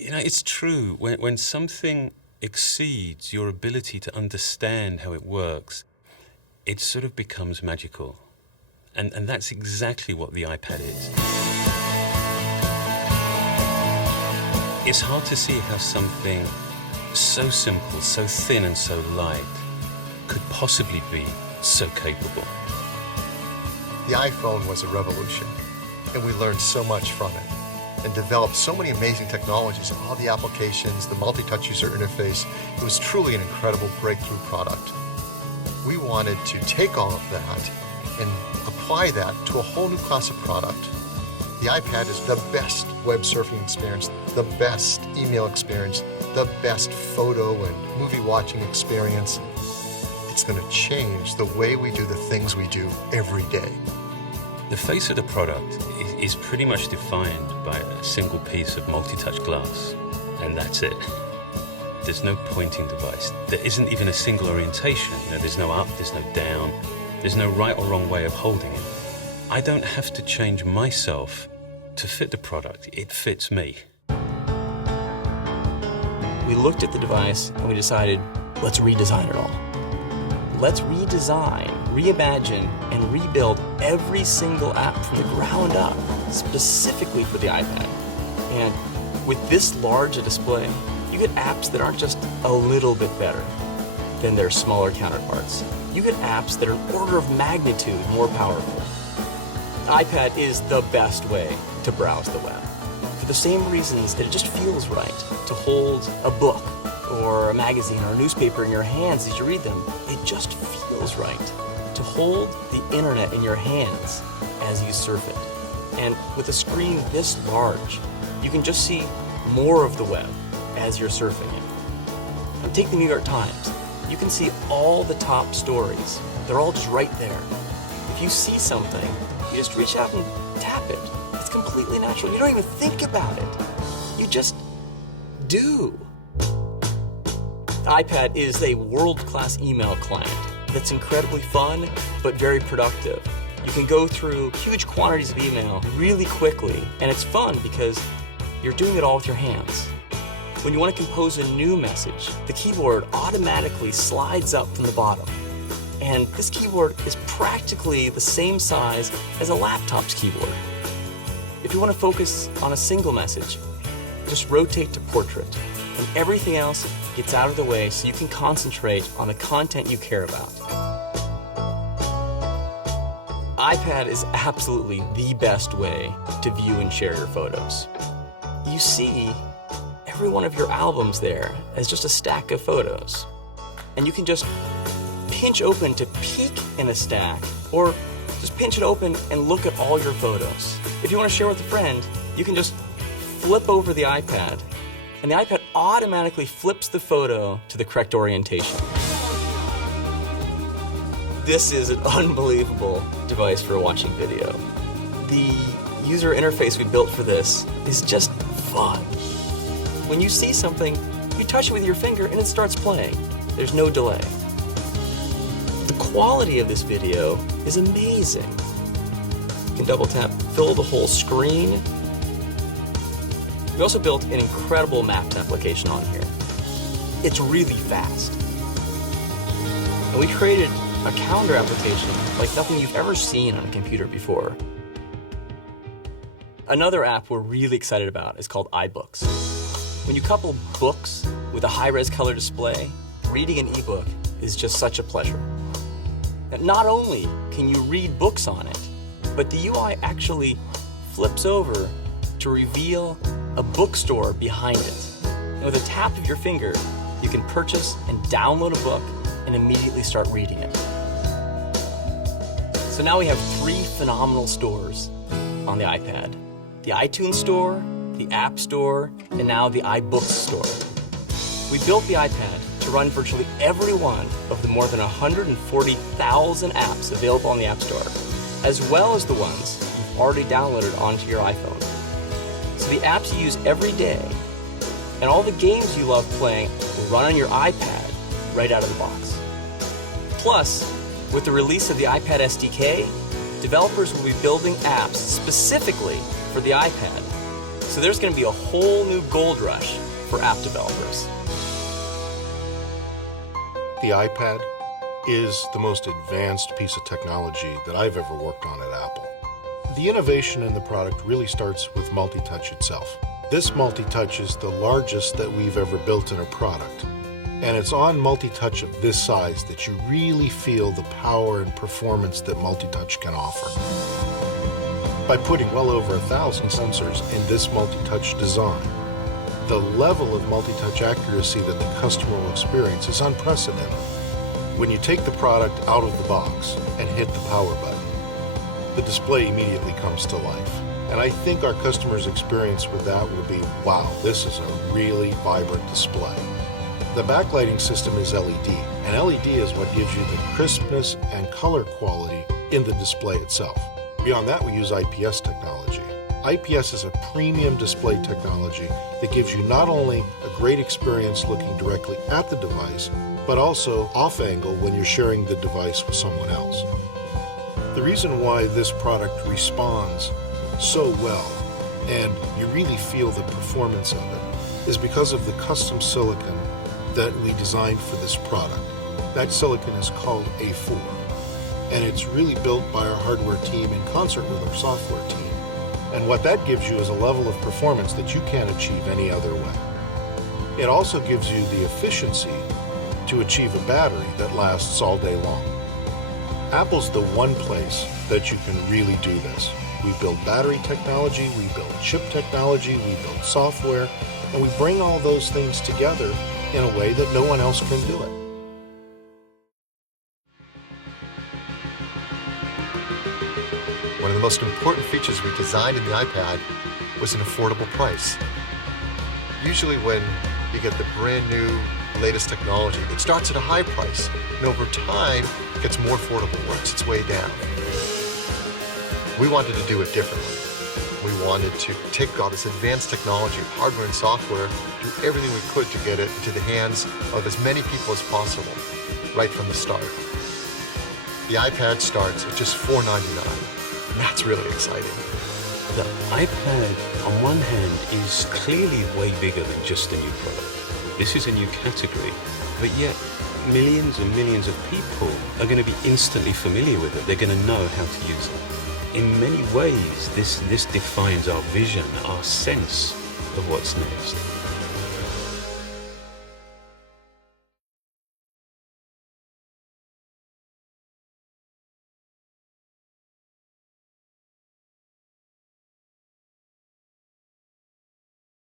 It's true. When something exceeds your ability to understand how it works, it sort of becomes magical. And that's exactly what the iPad is. It's hard to see how something so simple, so thin and so light could possibly be so capable. The iPhone was a revolution, and we learned so much from it and developed so many amazing technologies, all the applications, the multi-touch user interface. It was truly an incredible breakthrough product. We wanted to take all of that and apply that to a whole new class of product. The iPad is the best web surfing experience, the best email experience, the best photo and movie watching experience. It's going to change the way we do the things we do every day. The face of the product is pretty much defined by a single piece of multi-touch glass, and that's it. There's no pointing device. There isn't even a single orientation. There's no up, there's no down, there's no right or wrong way of holding it. I don't have to change myself to fit the product. It fits me. We looked at the device and we decided, let's redesign it all. Let's redesign, reimagine, and rebuild every single app from the ground up, specifically for the iPad. And with this large a display, you get apps that aren't just a little bit better than their smaller counterparts. You get apps that are an order of magnitude more powerful. The iPad is the best way to browse the web, for the same reasons that it just feels right to hold a book or a magazine or a newspaper in your hands as you read them. It just feels right to hold the internet in your hands as you surf it. And with a screen this large, you can just see more of the web as you're surfing it. And take the New York Times. You can see all the top stories. They're all just right there. If you see something, you just reach out and tap it. It's completely natural. You don't even think about it. You just do. The iPad is a world-class email client that's incredibly fun, but very productive. You can go through huge quantities of email really quickly, and it's fun because you're doing it all with your hands. When you want to compose a new message, the keyboard automatically slides up from the bottom. And this keyboard is practically the same size as a laptop's keyboard. If you want to focus on a single message, just rotate to portrait, and everything else gets out of the way so you can concentrate on the content you care about. iPad is absolutely the best way to view and share your photos. You see every one of your albums there as just a stack of photos. And you can just pinch open to peek in a stack, or just pinch it open and look at all your photos. If you want to share with a friend, you can just flip over the iPad, and the iPad automatically flips the photo to the correct orientation. This is an unbelievable device for watching video. The user interface we built for this is just fun. When you see something, you touch it with your finger and it starts playing. There's no delay. The quality of this video is amazing. You can double tap, fill the whole screen. We also built an incredible Maps application on here. It's really fast. And we created a calendar application like nothing you've ever seen on a computer before. Another app we're really excited about is called iBooks. When you couple books with a high-res color display, reading an ebook is just such a pleasure. And not only can you read books on it, but the UI actually flips over to reveal a bookstore behind it. And with a tap of your finger, you can purchase and download a book and immediately start reading it. So now we have 3 phenomenal stores on the iPad. The iTunes Store, the App Store, and now the iBooks Store. We built the iPad to run virtually every one of the more than 140,000 apps available on the App Store, as well as the ones you've already downloaded onto your iPhone. So the apps you use every day and all the games you love playing will run on your iPad right out of the box. Plus, with the release of the iPad SDK, developers will be building apps specifically for the iPad, so So there's going to be a whole new gold rush for app developers. The iPad is the most advanced piece of technology that I've ever worked on at Apple. The innovation in the product really starts with multi-touch itself. This multi-touch is the largest that we've ever built in a product. And it's on multi-touch of this size that you really feel the power and performance that multi-touch can offer. By putting well over 1,000 sensors in this multi-touch design, the level of multi-touch accuracy that the customer will experience is unprecedented. When you take the product out of the box and hit the power button, the display immediately comes to life. And I think our customers' experience with that will be, wow, this is a really vibrant display. The backlighting system is LED, and LED is what gives you the crispness and color quality in the display itself. Beyond that, we use IPS technology. IPS is a premium display technology that gives you not only a great experience looking directly at the device, but also off-angle when you're sharing the device with someone else. The reason why this product responds so well, and you really feel the performance of it, is because of the custom silicon that we designed for this product. That silicon is called A4, and it's really built by our hardware team in concert with our software team. And what that gives you is a level of performance that you can't achieve any other way. It also gives you the efficiency to achieve a battery that lasts all day long. Apple's the one place that you can really do this. We build battery technology, we build chip technology, we build software, and we bring all those things together in a way that no one else can do it. One of the most important features we designed in the iPad was an affordable price. Usually when you get the brand new, latest technology, it starts at a high price, and over time, it gets more affordable, works its way down. We wanted to do it differently. We wanted to take all this advanced technology, hardware and software, do everything we could to get it into the hands of as many people as possible, right from the start. The iPad starts at just $4.99, and that's really exciting. The iPad, on one hand, is clearly way bigger than just a new product. This is a new category, but yet millions and millions of people are going to be instantly familiar with it. They're going to know how to use it. In many ways, this defines our vision, our sense of what's next.